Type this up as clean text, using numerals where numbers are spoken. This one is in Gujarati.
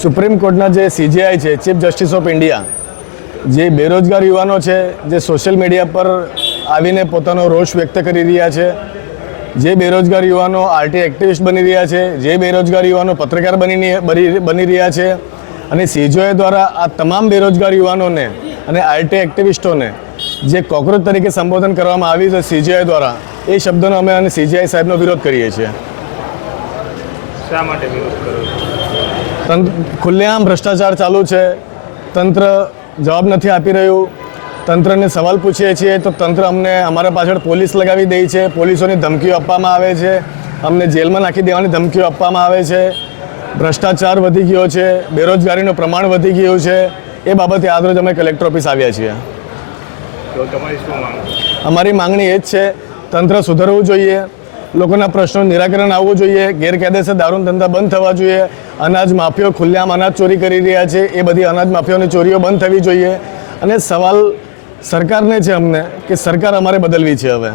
સુપ્રીમ કોર્ટના જે સીજેઆઈ છે, ચીફ જસ્ટિસ ઓફ ઇન્ડિયા, જે બેરોજગાર યુવાનો છે, જે સોશિયલ મીડિયા પર આવીને પોતાનો રોષ વ્યક્ત કરી રહ્યા છે, જે બેરોજગાર યુવાનો આરટી એક્ટિવિસ્ટ બની રહ્યા છે, જે બેરોજગાર યુવાનો પત્રકાર બની રહ્યા છે, અને સીજેઆઈ દ્વારા આ તમામ બેરોજગાર યુવાનોને અને આરટી એક્ટિવિસ્ટોને જે કોકરોચ તરીકે સંબોધન કરવામાં આવ્યું છે સીજેઆઈ દ્વારા, એ શબ્દોનો અમે અને સીજેઆઈ સાહેબનો વિરોધ કરીએ છીએ. શા માટે વિરોધ કરો છો? ખુલ્લેઆમ ભ્રષ્ટાચાર ચાલુ છે. તંત્ર જવાબ નથી આપી રહ્યું. તંત્રને સવાલ પૂછીએ છીએ તો તંત્ર અમને અમારા પાછળ પોલીસ લગાવી દે છે, પોલીસોની ધમકીઓ આપવામાં આવે છે, અમને જેલમાં નાખી દેવાની ધમકીઓ આપવામાં આવે છે. ભ્રષ્ટાચાર વધી ગયો છે, બેરોજગારીનું પ્રમાણ વધી ગયું છે. એ બાબતે આજરોજ અમે કલેક્ટર ઓફિસ આવ્યા છીએ. તો તમારી શું માંગ? અમારી માંગણી એ જ છે, તંત્ર સુધરવું જોઈએ, લોકોના પ્રશ્નોનું નિરાકરણ આવવું જોઈએ, ગેરકાયદેસર દારૂનો ધંધા બંધ થવા જોઈએ, અનાજ માફિયો ખુલ્લેઆમ અનાજ ચોરી કરી રહ્યા છે, એ બધી અનાજ માફિયાઓની ચોરીઓ બંધ થવી જોઈએ. અને સવાલ સરકારને છે અમને કે સરકાર અમારે બદલવી છે હવે.